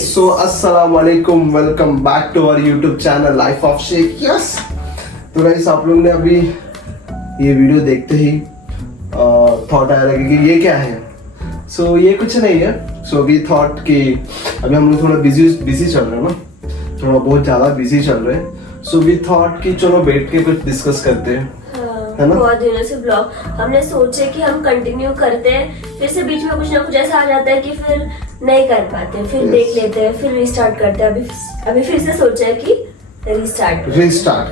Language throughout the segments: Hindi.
So अस्सलामुअलैकुम, welcome back to our YouTube channel life of Sheikh. Yes, तो गाइस आप लोग ने अभी ये वीडियो देखते ही थॉट आया कि ये क्या है। सो ये कुछ नहीं है। सो वी थॉट कि अभी हम लोग थोड़ा बिजी चल रहे हैं ना, थोड़ा बहुत ज़्यादा बिजी चल रहे हैं। सो वी थॉट कि चलो बैठ के कुछ डिस्कस करते हैं, है ना। बहुत दिनों से ब्लॉग हमने सोचे कि हम कंटिन्यू करते हैं, फिर से बीच में कुछ ना कुछ ऐसा आ जाता है कि फिर नहीं कर पाते, फिर देख लेते हैं, फिर रिस्टार्ट करते हैं। अभी फिर से सोचा है कि रिस्टार्ट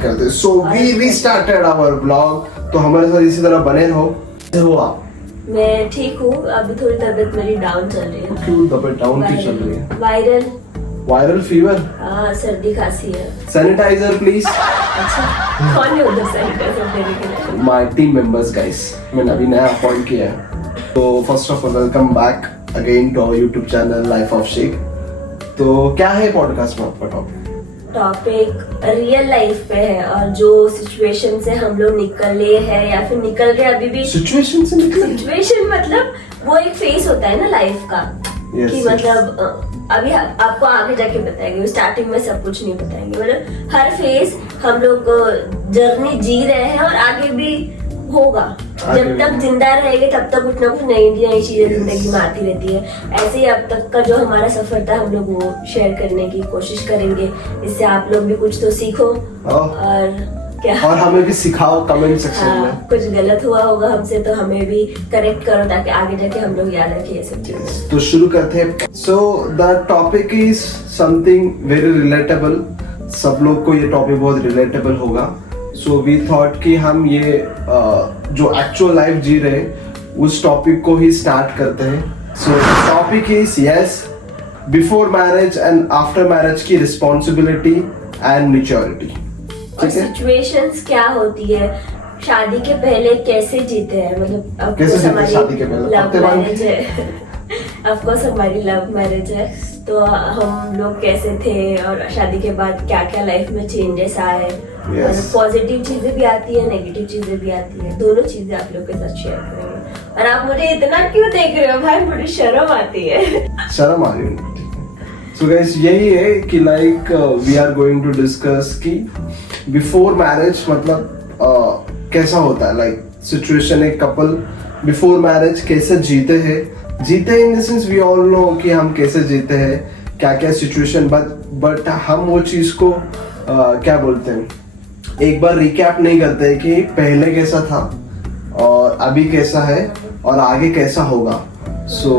करते हैं। So we restarted our blog. तो हमारे साथ इसी तरह बने रहो। हो आप? मैं ठीक हूँ, अभी थोड़ी तबीयत मेरी डाउन चल रही है। क्यों तबीयत डाउन क्यों चल रही है? Viral fever? हाँ, सर्दी खांसी है। Sanitiser please. अच्छा, कौन है उधर सैनिटाइजर देने के लिए? माय टीम मेंबर्स गाइस, मैंने अभी नया अपॉइंट किया है। तो first of all welcome back again to our YouTube channel life of Sheikh. तो क्या है पॉडकास्ट में आपका टॉपिक रियल लाइफ पे है, और जो सिचुएशन से हम लोग निकले हैं या फिर निकल रहे अभी भी। सिचुएशन से निकले? सिचुएशन मतलब वो एक फेस होता है ना लाइफ का। yes, कि मतलब अभी आपको आगे जाके बताएंगे, स्टार्टिंग में सब कुछ नहीं बताएंगे। मतलब हर फेज हम लोग जर्नी जी रहे हैं और आगे भी होगा। जब तक जिंदा रहेंगे तब तक कुछ ना कुछ नई चीजें जिंदगी में आती रहती है। ऐसे ही अब तक का जो हमारा सफर था हम लोग वो शेयर करने की कोशिश करेंगे, इससे आप लोग भी कुछ तो सीखो और क्या, और हमें भी सिखाओ कमेंट सेक्शन में। कुछ गलत हुआ होगा हमसे तो हमें भी करेक्ट करो, ताकि आगे जाके हम लोग याद रखें ये सब चीजें। तो शुरू करते हैं। So the topic is something very relatable. सब लोग को ये टॉपिक बहुत रिलेटेबल होगा। सो वी थॉट कि हम ये जो एक्चुअल लाइफ जी रहे उस टॉपिक को ही स्टार्ट करते हैं। सो topic is yes, before marriage and after marriage की रिस्पॉन्सिबिलिटी एंड मैच्योरिटी। और सिचुएशंस क्या होती है, शादी के पहले कैसे जीते हैं। मतलब अब कैसे हमारी शादी के पहले लव मैरिज है। ऑफकोर्स हमारी लव मैरिज है, तो हम लोग कैसे थे और शादी के बाद क्या क्या लाइफ में चेंजेस आए। और पॉजिटिव चीजें भी आती है, नेगेटिव चीजें भी आती है, दोनों चीजें आप लोग के साथ शेयर करेंगे। और आप मुझे इतना क्यों देख रहे हो भाई, मुझे शर्म आती है। शर्म आ रही है। सो गाइस यही है कि like we are going to discuss कि बिफोर मैरिज मतलब कैसा होता है। लाइक सिचुएशन एक कपल बिफोर मैरिज कैसे जीते हैं in the sense we all know कि हम कैसे जीते हैं, क्या क्या सिचुएशन। बट हम वो चीज को क्या बोलते हैं, एक बार रिकैप नहीं करते कि पहले कैसा था और अभी कैसा है और आगे कैसा होगा। सो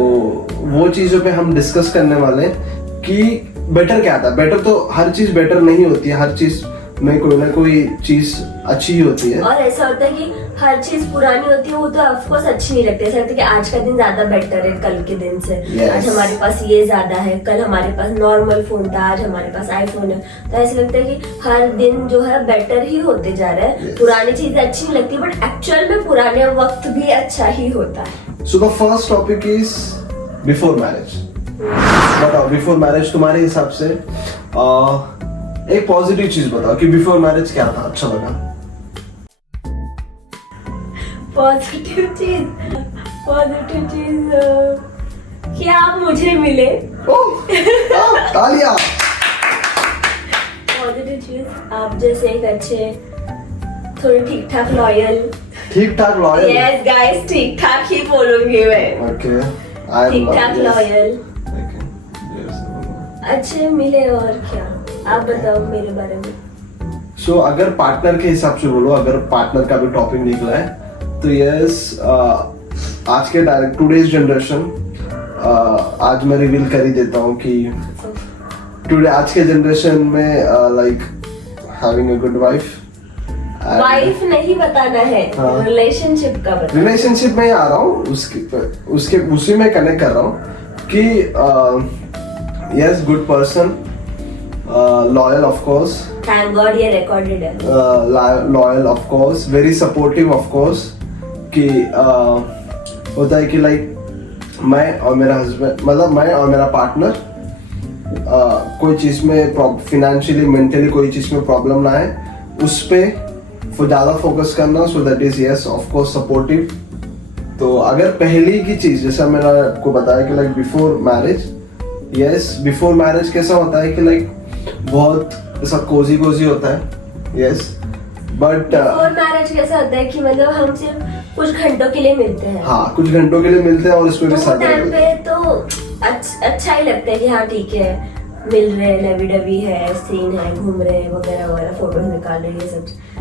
वो चीजों पे हम डिस्कस करने वाले हैं कि बेटर क्या था। बेटर तो हर चीज बेटर नहीं होती है, हर चीज में कोई ना कोई चीज अच्छी ही होती है। और ऐसा होता है कि हर चीज पुरानी होती है वो तो ऑफकोर्स अच्छी नहीं लगती। ऐसा लगता है कि आज का दिन ज्यादा बेटर है कल के दिन से। yes. आज हमारे पास ये ज्यादा है, कल हमारे पास नॉर्मल फोन था, आज हमारे पास आईफोन है। तो ऐसा लगता है कि हर दिन जो है बेटर ही होते जा रहा है। yes. पुरानी चीजें अच्छी नहीं लगती, बट एक्चुअल में पुराने वक्त भी अच्छा ही होता है। So the first topic is before marriage. बताओ बिफोर मैरिज तुम्हारे हिसाब से एक पॉजिटिव चीज बताओ कि बिफोर मैरिज क्या था अच्छा लगा। पॉजिटिव चीज कि आप मुझे मिले। तालियां। पॉजिटिव चीज आप जैसे एक अच्छे थोड़े ठीक ठाक लॉयल। यस गाइस, ठीक ठाक ही बोलूंगी मैं। ओके, ठीक ठाक लॉयल अच्छे मिले। और क्या आप बताओ मेरे बारे में। सो अगर पार्टनर के हिसाब से बोलो, अगर पार्टनर का भी टॉपिक निकला है तो यस, आज के टुडेज जनरेशन, आज मैं रिवील कर ही देता हूँ कि टुडे आज के जनरेशन में like having a good wife नहीं बताना है, रिलेशनशिप का बताना। रिलेशनशिप में आ रहा हूँ, उसके उसी में कनेक्ट कर रहा हूँ कि yes, good person, loyal of course, thank God ये रिकॉर्डेड है, loyal of course, very supportive of course. कि होता है कि लाइक मैं और मेरा हस्बैंड, मतलब मैं और मेरा पार्टनर कोई चीज में फिनेंशियली मेंटली कोई चीज में प्रॉब्लम ना है, उस पे ज्यादा फोकस करना। सो that is yes of course supportive. तो अगर पहली की चीज जैसा मैंने आपको बताया कि like before marriage yes before marriage कैसा होता है कि लाइक बहुत ऐसा कोजी होता है, यस बट बिफोर मैरिज कैसा होता है कि मतलब हम सिर्फ कुछ घंटों के लिए मिलते हैं। हाँ कुछ घंटों के लिए मिलते हैं और इसमें भी तो साथ टाइम पे तो अच्छा ही लगता है कि हाँ ठीक है, मिल रहे हैं, लवी डबी है, सीन है, घूम रहे हैं वगैरह वगैरह, फोटोज निकाल रही है,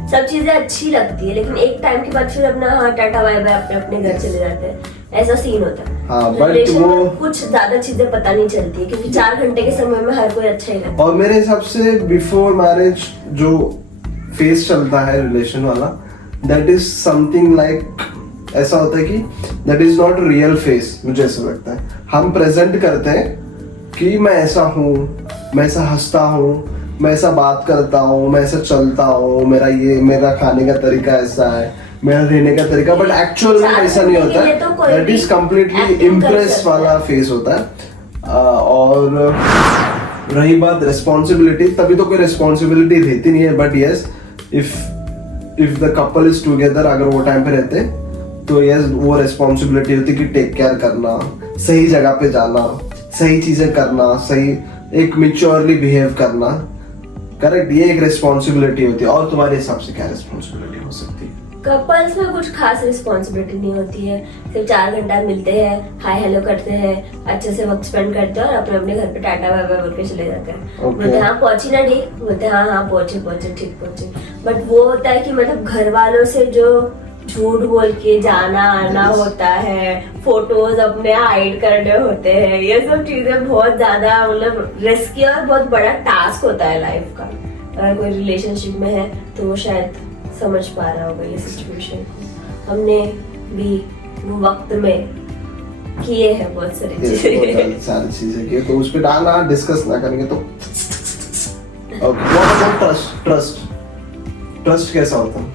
सब चीजें अच्छी लगती है। लेकिन एक टाइम के बाद फिर अपना हाँ टाटा बाय बाय अपने अपने घर चले जाते हैं, ऐसा सीन होता है। हाँ, but Relation में वो- कुछ ज्यादा चीजें पता नहीं चलती है क्योंकि 4 घंटे के समय में हर कोई अच्छा ही लगता है। और मेरे हिसाब से बिफोर मैरिज जो फेज चलता है रिलेशन वाला, दैट इज समथिंग लाइक ऐसा होता है कि that is not real face. मुझे ऐसा लगता है हम प्रेजेंट करते हैं कि मैं ऐसा हूँ, मैं ऐसा हंसता हूँ, मैं ऐसा बात करता हूँ, मैं ऐसा चलता हूँ, मेरा खाने का तरीका ऐसा है, मेरा रहने का तरीका, बट एक्चुअल में ऐसा नहीं होता है। दैट इज कम्प्लीटली इम्प्रेस वाला फेस होता है। और रही बात रिस्पॉन्सिबिलिटी, तभी तो कोई रिस्पॉन्सिबिलिटी रहती नहीं है, but yes if the couple is together, अगर वो टाइम पे रहते तो यस वो रिस्पॉन्सिबिलिटी होती है कि टेक केयर करना, सही जगह पे जाना, सही चीजें करना, सही एक मिच्योरली बिहेव करना, करेक्ट, ये एक रिस्पॉन्सिबिलिटी होती है। और तुम्हारे हिसाब से क्या रिस्पॉन्सिबिलिटी हो सकती है? कपल्स में कुछ खास रिस्पॉन्सिबिलिटी नहीं होती है, सिर्फ 4 घंटा मिलते हैं, हाय हेलो करते हैं, अच्छे से वक्त स्पेंड करते हैं और अपने अपने घर पे टाटा बाय बाय बोल के चले जाते हैं। Okay. बोलते हाँ पहुंची ना ठीक, बोलते हाँ पहुंचे ठीक पहुंचे। बट वो होता है कि मतलब घर वालों से जो झूठ बोल के जाना आना होता है, फोटोज अपने हाइड करने होते हैं, ये सब चीजें बहुत ज्यादा मतलब रिस्की और बहुत बड़ा टास्क होता है लाइफ का। अगर कोई रिलेशनशिप में है तो वो शायद समझ पा रहा होगा ये सिचुएशन को। हमने भी वो वक्त में किए हैं बहुत सारी Yes, चीजें। बहुत सारी चीजें की, तो उस पे डालना डिस्कस ना करेंगे तो। ट्रस्ट कैसा होता है?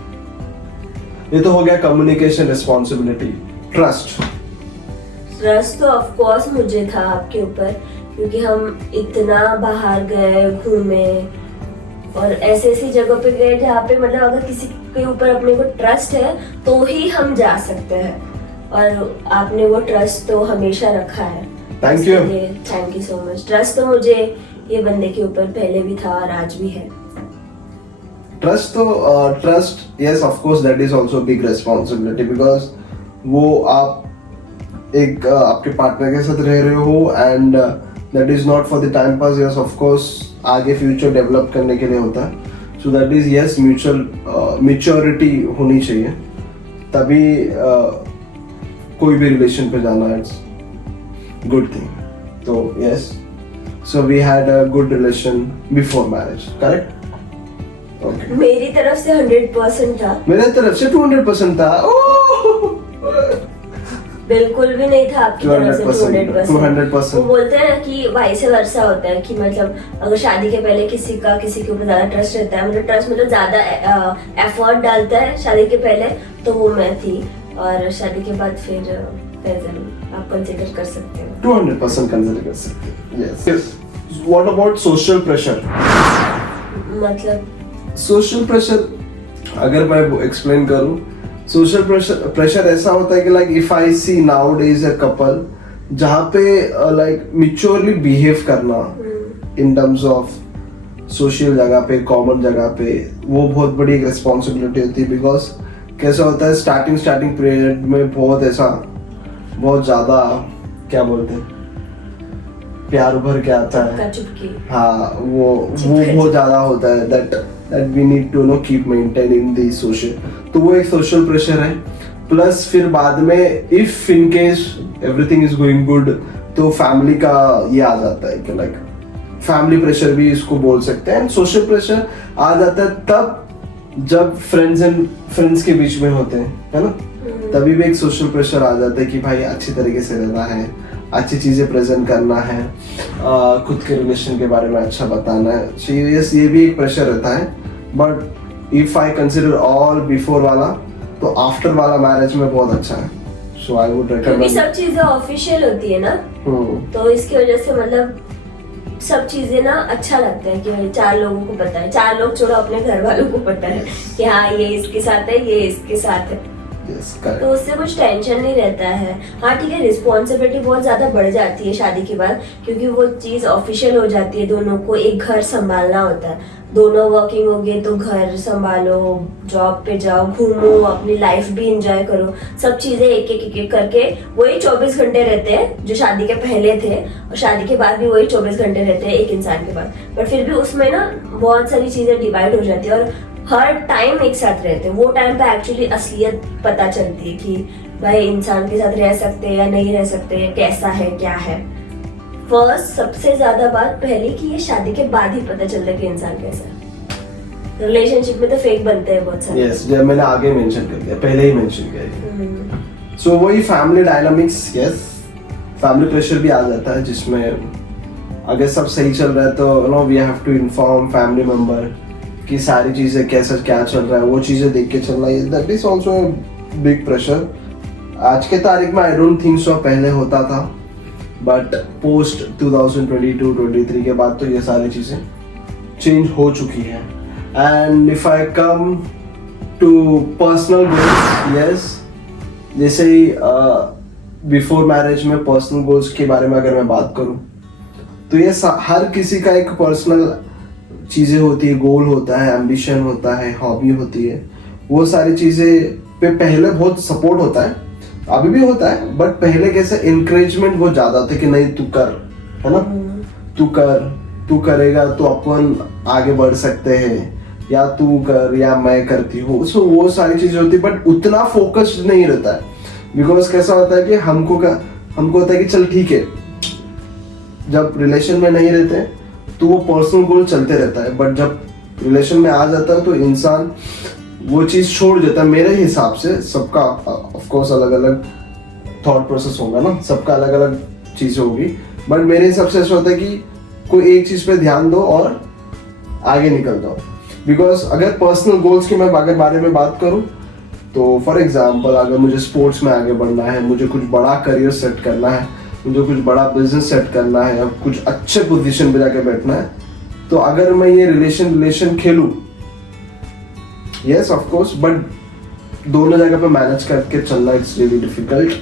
ये तो हो गया कम्युनिकेशन, रिस्पॉन्सिबिलिटी, ट्रस्ट तो ऑफ कोर्स मुझे था आपके ऊपर, क्योंकि हम इतना बाहर गए, घूमे और ऐसी जगह पे गए जहाँ पे मतलब अगर किसी के ऊपर अपने को ट्रस्ट है तो ही हम जा सकते हैं, और आपने वो ट्रस्ट तो हमेशा रखा है। Thank you. Thank you so much. Trust तो मुझे ये बंदे के ऊपर पहले भी था और आज भी है। Trust yes of course that is also big responsibility, because वो आप एक आपके पार्टनर के साथ रह रहे हो and that is not for the time pass, yes of course आगे फ्यूचर डेवलप करने के लिए होता है। So that is yes mutual maturity होनी चाहिए, तभी कोई भी रिलेशन पे जाना इट्स गुड थिंग। तो yes, so we had a good relation before marriage, correct? Okay, मेरी तरफ से 100% था। मेरे तरफ से 200% था। बिल्कुल भी नहीं था आपकी तरफ से 200%। 200%। वो बोलते हैं ना कि वाइस वर्सा होता है कि मतलब अगर शादी के पहले किसी के ऊपर ज्यादा ट्रस्ट रहता है, मतलब ट्रस्ट मतलब ज्यादा एफर्ट डालता है शादी के पहले, तो वो मैं थी। और शादी के बाद फिर फैजल आप कंसीडर कर सकते हो। 200% कंसीडर कर सकते हैं। Yes. What about social pressure? मतलब सोशल प्रेशर अगर मैं एक्सप्लेन करूं, सोशल प्रेशर ऐसा होता है कि like if I see nowadays a couple जहाँ पे लाइक मिच्योरली बिहेव करना इन टर्म्स ऑफ सोशल जगह पे, कॉमन जगह पे, वो बहुत बड़ी एक रिस्पॉन्सिबिलिटी होती है। बिकॉज कैसा होता है स्टार्टिंग पीरियड में बहुत ज्यादा क्या बोलते हैं, प्यार उभर के आता है। चुपकी। हाँ, वो बहुत ज्यादा होता है that we need to know keep maintaining the social, तो वो एक सोशल प्रेशर है। प्लस फिर बाद में if in case everything is going good तो फैमिली का ये आ जाता है कि लाइक फैमिली प्रेशर भी इसको बोल सकते हैं। सोशल प्रेशर आ जाता है तब जब फ्रेंड्स के बीच में होते हैं, है ना, तभी भी एक सोशल प्रेशर आ जाता है कि भाई अच्छी तरीके से रहना है, अच्छी चीजें प्रेजेंट करना है, खुद के रिलेशन के बारे में अच्छा बताना है। सीरियस ये भी एक प्रेशर रहता है। But if I consider all before वाला तो आफ्टर वाला मैरिज में बहुत अच्छा है। सो आई वुड क्योंकि रिकमेंड। सब चीजें ऑफिशियल होती है ना, तो इसकी वजह से मतलब सब चीजें ना अच्छा लगता है कि 4 लोगों को पता है, 4 लोग छोड़ो अपने घर वालों को पता है कि हाँ ये इसके साथ है, ये इसके साथ है। Yes, तो correct. उससे कुछ टेंशन नहीं रहता है। हाँ ठीक है, रिस्पॉन्सिबिलिटी बहुत ज्यादा बढ़ जाती है शादी के बाद, क्योंकि वो चीज ऑफिशियल हो जाती है, दोनों को एक घर संभालना होता है, दोनों वर्किंग हो गए तो घर संभालो, जॉब पे जाओ, घूमो, अपनी लाइफ भी एंजॉय करो, सब चीजें एक एक एक करके वही 24 घंटे रहते हैं जो शादी के पहले थे, और शादी के बाद भी वही 24 घंटे रहते हैं एक इंसान के बाद। बट फिर भी उसमें ना बहुत सारी चीजें डिवाइड हो जाती है, और हर टाइम एक साथ रहते हैं, वो टाइम पे एक्चुअली असलियत पता चलती है कि भाई इंसान के साथ रह सकते हैं या नहीं रह सकते हैं, कैसा है क्या है। फर्स्ट सबसे ज्यादा बात पहले कि ये शादी के बाद ही पता चलता है कि इंसान कैसा है। रिलेशनशिप में तो फेक बनते हैं बहुत सारे। यस, जब मैंने आगे मेंशन कर दिया, पहले ही मेंशन किया है। सो वही family dynamics, yes, family pressure भी आ जाता है, जिसमें अगर सब सही चल रहा है तो no we have to inform family member कि सारी चीजें कैसा क्या चल रहा है, वो चीजें देख के चलना, that is also big pressure. आज के तारीख में आई डोंट थिंक सो पहले होता था, बट पोस्ट 2022-23 के बाद तो ये सारी चीजें चेंज हो चुकी है। And if I come to personal goals, yes, जैसे ही बिफोर मैरिज में पर्सनल गोल्स के बारे में अगर मैं बात करूं तो ये हर किसी का एक पर्सनल चीजें होती है, गोल होता है, एम्बिशन होता है, हॉबी होती है। वो सारी चीजें पे पहले बहुत सपोर्ट होता है, अभी भी होता है, बट पहले कैसे इंकरेजमेंट बहुत ज्यादा था कि नहीं तू कर, है ना, तू कर, तू करेगा तो अपन आगे बढ़ सकते हैं, या तू कर या मैं करती हूँ। सो वो सारी चीजें होती है, बट उतना फोकस्ड नहीं रहता है, बिकॉज कैसा होता है कि हमको होता है कि चल ठीक है, जब रिलेशन में नहीं रहते तो वो पर्सनल गोल चलते रहता है, बट जब रिलेशन में आ जाता है तो इंसान वो चीज छोड़ देता है। मेरे हिसाब से सबका ऑफ कोर्स अलग अलग थॉट प्रोसेस होगा ना, सबका अलग अलग चीजें होगी, बट मेरे हिसाब से ऐसा होता है कि कोई एक चीज पे ध्यान दो और आगे निकल जाओ। बिकॉज अगर पर्सनल गोल्स की मैं अगर बारे में बात करूं तो फॉर एग्जाम्पल अगर मुझे स्पोर्ट्स में आगे बढ़ना है, मुझे कुछ बड़ा करियर सेट करना है, मुझे कुछ बड़ा बिजनेस सेट करना है, या कुछ अच्छे पोजीशन पे जाके बैठना है, तो अगर मैं ये रिलेशन खेलूं, यस ऑफ कोर्स, बट दोनों जगह पे मैनेज करके चलना इट्स रियली डिफिकल्ट।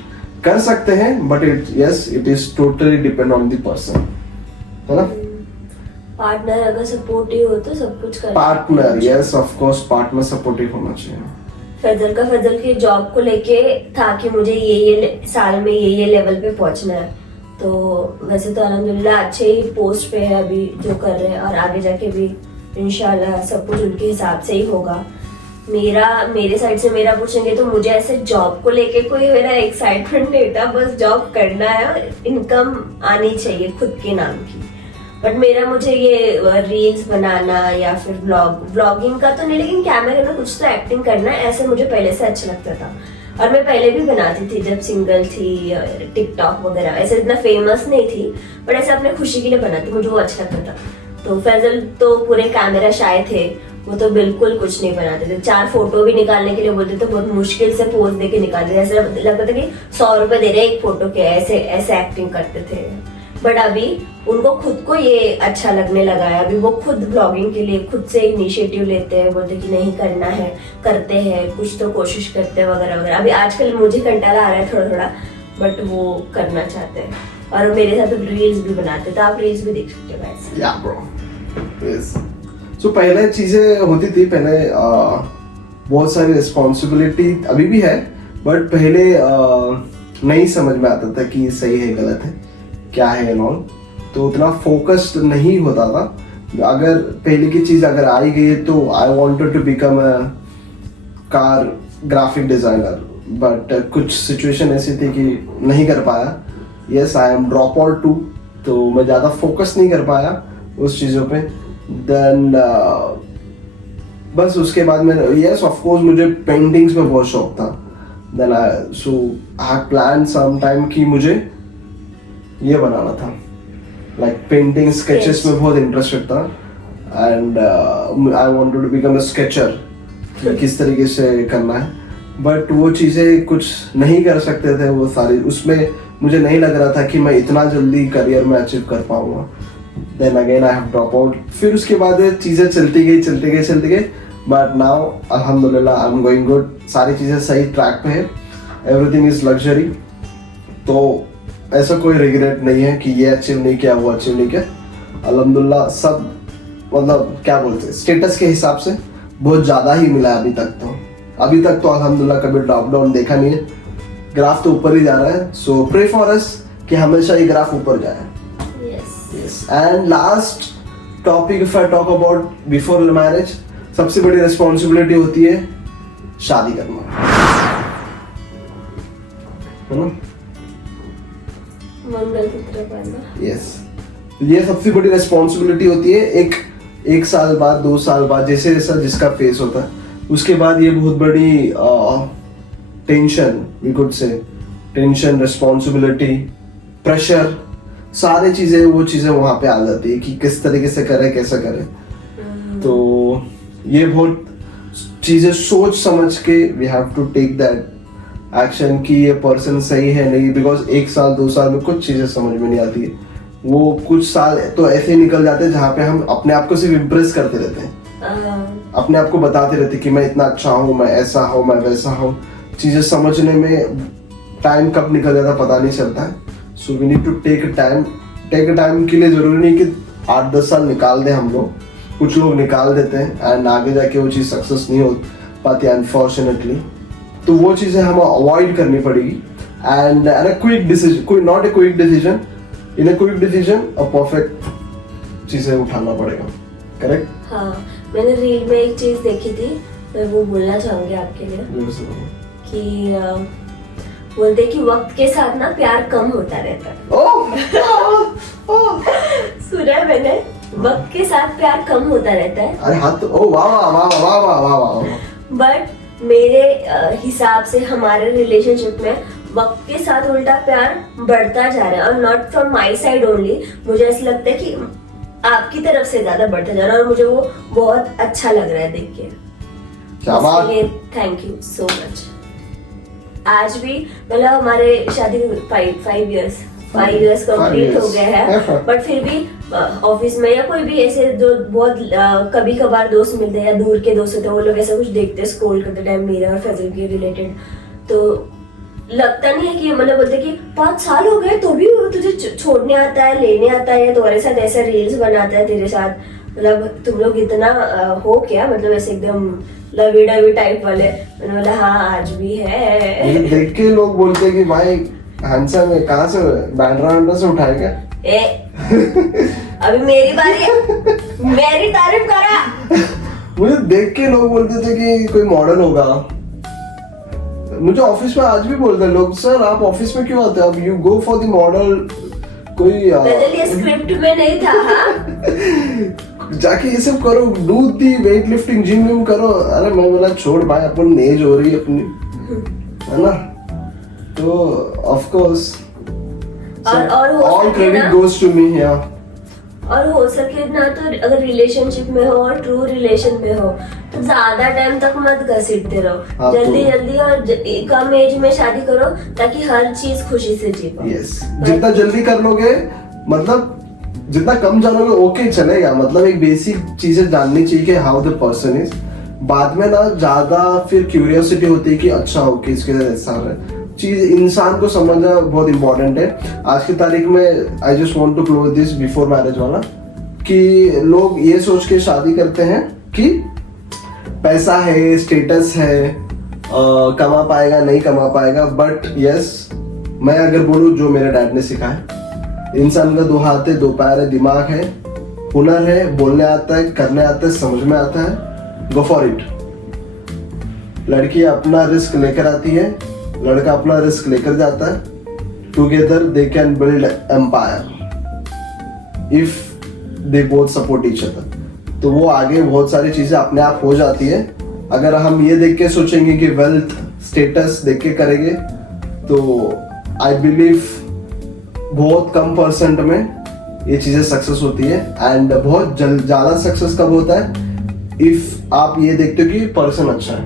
कर सकते हैं, but it is totally depend on the person, है ना। पार्टनर अगर सपोर्टिव हो तो सब कुछ कर partner, yes of course, partner supportive होना चाहिए। फैजल की जॉब को लेके था कि मुझे ये साल में ये लेवल पे पहुंचना है, तो वैसे तो अल्हम्दुलिल्लाह अच्छे ही पोस्ट पे है अभी जो कर रहे हैं, और आगे जाके भी इंशाल्लाह सब कुछ उनके हिसाब से ही होगा। मेरे साइड से मेरा पूछेंगे तो मुझे ऐसे जॉब को लेके कोई मेरा एक्साइटमेंट नहीं था, बस जॉब करना है और इनकम आनी चाहिए खुद के नाम की। बट मुझे ये रील्स बनाना या फिर व्लॉगिंग का तो नहीं, लेकिन कैमरे में कुछ तो एक्टिंग करना है, ऐसे मुझे पहले से अच्छा लगता था। और मैं पहले भी बनाती थी जब सिंगल थी, टिकटॉक वगैरह, ऐसे इतना फेमस नहीं थी, बट ऐसे अपने खुशी के लिए बनाती, मुझे वो अच्छा लगता था। तो फैजल तो पूरे कैमरा शाय थे, वो तो बिल्कुल कुछ नहीं बनाते थे, 4 फोटो भी निकालने के लिए बोलते तो बहुत मुश्किल से पोज दे के निकालते थे, ऐसा लगता था कि 100 रुपए दे रहे एक फोटो के, ऐसे एक्टिंग करते थे। बट अभी उनको खुद को ये अच्छा लगने लगा है, अभी वो खुद ब्लॉगिंग के लिए खुद से इनिशिएटिव लेते हैं, बोलते कि नहीं करना है, करते हैं, कुछ तो कोशिश करते हैं वगैरह वगैरह। अभी आजकल मुझे कंटाला आ रहा है थोड़ा थोड़ा, बट वो करना चाहते हैं, और मेरे साथ रील्स भी बनाते हैं, तो आप रील्स भी देख सकते हो गाइस। या ब्रो, यस। सो पहले चीजें होती थी, पहले बहुत सारी रिस्पॉन्सिबिलिटी अभी भी है, बट पहले नहीं समझ में आता था कि सही है गलत है क्या है एंड ऑल, तो उतना फोकस्ड नहीं होता था। अगर पहले की चीज अगर आई गई तो I wanted to become a car graphic designer, but कुछ सिचुएशन ऐसी थी कि नहीं कर पाया। Yes, I am drop out too, तो मैं ज़्यादा फोकस नहीं कर पाया उस चीज़ों पे। देन बस उसके बाद में यस ऑफ कोर्स मुझे पेंटिंग्स में बहुत शौक था। Then I plan some time कि मुझे ये बनाना था, लाइक पेंटिंग स्केचेस में बहुत इंटरेस्टेड था, and I wanted to become a sketcher, किस तरीके से करना है, बट वो चीज़ें कुछ नहीं कर सकते थे वो सारी, उसमें मुझे नहीं लग रहा था कि मैं इतना जल्दी करियर में अचीव कर पाऊंगा। Then again I have drop out. फिर उसके बाद चीज़ें चलती गई बट नाउ अल्हम्दुलिल्लाह आई एम गोइंग गुड, सारी चीज़ें सही ट्रैक पे है, एवरीथिंग इज लग्जरी। तो ऐसा कोई रिग्रेट नहीं है कि ये अचीव नहीं किया, वो अचीव नहीं किया। अल्हम्दुलिल्लाह सब मतलब क्या बोलते हैं, स्टेटस के हिसाब से बहुत ज़्यादा ही मिला है अभी तक। तो अल्हम्दुलिल्लाह कभी ड्रॉप डाउन देखा नहीं है, ग्राफ तो ऊपर ही जा रहा है। सो प्रे फॉर अस कि हमेशा ये ग्राफ ऊपर जाए। Yes. And last topic if I talk about before marriage, सबसे बड़ी रिस्पॉन्सिबिलिटी होती है शादी करना, है ना? मंगलसूत्र पहनना। यस, ये सबसे बड़ी रिस्पॉन्सिबिलिटी होती है। एक साल बाद, 2 साल बाद, जैसे जैसा जिसका फेस होता है, उसके बाद ये बहुत बड़ी tension, we could say tension, responsibility, pressure, सारी चीजें वो चीजें वहां पे आ जाती है कि किस तरीके से करे, कैसे करे। तो ये बहुत चीजें सोच समझ के we have to take that action कि ये पर्सन सही है नहीं, बिकॉज 1 साल 2 साल में कुछ चीजें समझ में नहीं आती है। वो कुछ साल तो ऐसे निकल जाते हैं जहाँ पे हम अपने आप को सिर्फ इम्प्रेस करते रहते हैं, अपने आप को बताते रहते हैं कि मैं इतना अच्छा हूँ, मैं ऐसा हूँ, मैं वैसा हूँ। चीजें समझने में टाइम कब निकल जाता पता नहीं चलता है। So we need to take time के लिए जरूरी नहीं कि 8-10 साल निकाल दें हम लोग, कुछ लोग निकाल देते हैं एंड आगे जाके वो चीज़ सक्सेस नहीं हो पाती अनफॉर्चुनेटली। तो वो चीज़ें हमें अवॉइड करनी पड़ेगी and a quick decision, not a quick decision, in a quick decision a perfect चीज़ें उठाना पड़ेगा। करेक्ट? हाँ, मैंने रील में एक चीज देखी थी, मैं वो बोलना चाहूंगी आपके लिए कि बोलते कि वक्त के साथ ना प्यार कम होता रहता है। सुना है मैंने, वक्त के साथ प्यार कम होता रहता है। अरे हाँ, तो ओ वाह वाह वाह वाह वाह वाह वाह। बट मेरे हिसाब से हमारे रिलेशनशिप में वक्त के साथ उल्टा प्यार बढ़ता जा रहा है, और not from my side only. मुझे ऐसा लगता है कि आपकी तरफ से ज्यादा बढ़ता जा रहा है, और मुझे वो बहुत अच्छा लग रहा है देख के। Thank you so much. आज भी मतलब हमारे शादी 5 इयर्स कंप्लीट हो गया है, बट फिर भी ऑफिस में या कोई भी ऐसे जो बहुत कभी कभार दोस्त मिलते हैं या दूर के दोस्त होते हैं, वो लोग ऐसा कुछ देखते हैं स्क्रॉल करते टाइम मेरा और फैजल के रिलेटेड, तो लगता नहीं है कि मतलब बोलते कि 5 साल हो गए तो भी वो तुझे छोड़ने आता है, लेने आता है, तुम्हारे साथ ऐसा रील्स बनाता है तेरे साथ, मतलब तुम लोग इतना हो क्या, मतलब ऐसे एकदम लवी डवी टाइप वाले। मैंने बोला हाँ आज भी है। देख के लोग बोलते हैं कि भाई हैंडसम है, कहाँ से बैंड्रा से उठाए क्या? अभी मेरी बारी है, मेरी तारीफ करा। मुझे देख के लोग बोलते थे कि कोई मॉडल होगा। मुझे ऑफिस में आज भी बोलते हैं लोग, सर आप ऑफिस में क्यों आते हो, अब you go for the model. कोई ये स्क्रिप्ट में नहीं था। हाँ? जाके ये सब करो, do the weight lifting, gym करो। अरे मैं बोला छोड़ भाई, अपन एज हो रही है अपनी, है ना? तो of course all credit goes to me. और हो सके ना तो अगर रिलेशनशिप में हो और ट्रू रिलेशन में हो तो ज्यादा टाइम तक मत घसीटते रहो, जल्दी जल्दी और कम एज में शादी करो ताकि हर चीज खुशी से जी पाओ। यस, जितना जल्दी कर लोगे, मतलब जितना कम जानोगे ओके चलेगा, मतलब एक बेसिक चीजें जाननी चाहिए कि हाउ द पर्सन इज। बाद में ना ज्यादा फिर क्यूरियोसिटी होती है कि अच्छा ओके इसके साथ ऐसा है। चीज इंसान को समझना बहुत इंपॉर्टेंट है। आज की तारीख में I just want to close this before marriage वाला, कि लोग ये सोच के शादी करते हैं कि पैसा है, स्टेटस है, कमा पाएगा नहीं कमा पाएगा। बट यस, मैं अगर बोलूं जो मेरे डैड ने सिखाया, इंसान का 2 हाथ है, 2 पैर है, दिमाग है, हुनर है, बोलने आता है, करने आता है, समझ में आता है, गो फॉर इट। लड़की अपना रिस्क लेकर आती है, लड़का अपना रिस्क लेकर जाता है। Together they can build empire if they both support each other. तो वो आगे बहुत सारी चीजें अपने आप हो जाती है। अगर हम ये देख के सोचेंगे कि वेल्थ स्टेटस देख के करेंगे तो आई बिलीव बहुत कम % में ये चीजें सक्सेस होती है। एंड बहुत ज्यादा सक्सेस कब होता है, इफ आप ये देखते हो कि पर्सन अच्छा है,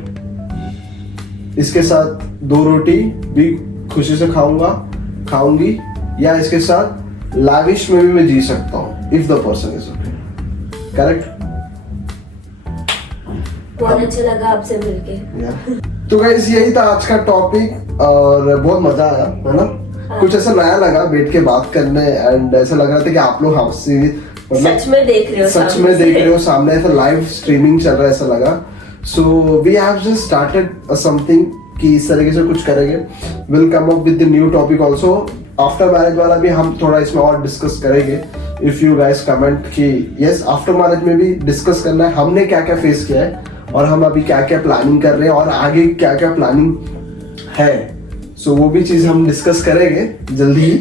इसके साथ 2 रोटी भी खुशी से खाऊंगी, या इसके साथ लाविश में भी मैं जी सकता हूँ, if the person is okay. Correct? बहुत अच्छा लगा आपसे मिलके। तो गाइस यही था आज का टॉपिक और बहुत मजा आया है ना। कुछ ऐसा नया लगा बैठ के बात करने एंड ऐसा लग रहा था कि आप लोग हमसे सच में देख रहे हो, सच में देख रहे हो सामने, ऐसा लाइव स्ट्रीमिंग चल रहा है ऐसा लगा। So we have just started something कि इस तरीके से कुछ करेंगे। Will come up with the new topic also. After marriage वाला भी हम थोड़ा इसमें और डिस्कस करेंगे। इफ यू गाइस कमेंट कि यस आफ्टर मैरिज में भी डिस्कस करना है, हमने क्या क्या फेस किया है और हम अभी क्या क्या प्लानिंग कर रहे हैं और आगे क्या क्या प्लानिंग है। सो वो भी चीज हम डिस्कस करेंगे जल्दी ही।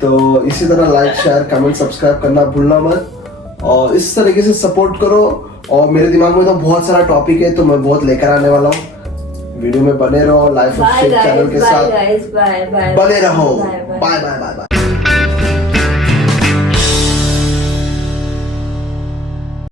तो इसी तरह लाइक शेयर कमेंट सब्सक्राइब करना भूलना मत और इस तरीके से सपोर्ट करो। और मेरे दिमाग में तो बहुत सारा टॉपिक है तो मैं बहुत लेकर आने वाला हूँ। वीडियो में बने रहो, लाइफ ऑफ शेख चैनल के साथ बने रहो। Bye bye bye.